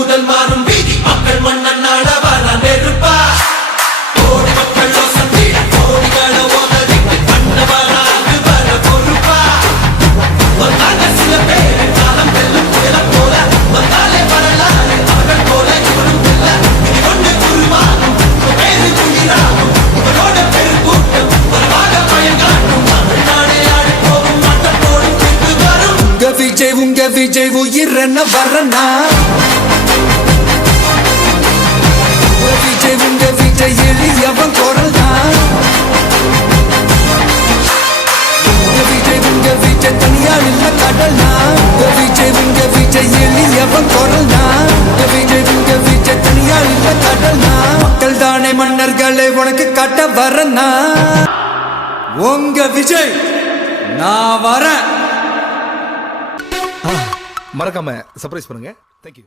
முதல் மாறும் வீதி மக்கள் மன்னன் நாடவர நெருப்பா கோடி மக்கள் சந்திட கோடிகளை ஓதறி பண்ணவராக வர பொறுப்பா வந்தாங்க சில பேர் காலம் வெல்லும் புயல போல வந்தாலே வரலாறு அவர்கள் போல இவரும் இல்ல இது கொண்டு உருவாகும் பேரு குடிராகும் இவரோட பெருங்கூட்டம் வரவாக பயங்காட்டும் தமிழ்நாடே ஆடி போகும் மட்டம் போடும் பின்பு வரும் உங்க விஜய் உயிரென்ன வரனா உங்க விஜய் எளியவன் குரல் தான் உங்க விஜய் தனியார் இல்ல கடல்னா உங்க விஜய் எளியவன் குரல் தான் உங்க விஜய் தனியார் இல்ல கடல்னா மக்கள் தானே மன்னர்களை உனக்கு காட்ட வரனா உங்க விஜய் நான் வரேன் மறக்காம சர்ப்ரைஸ் பண்ணுங்க. தேங்க்யூ.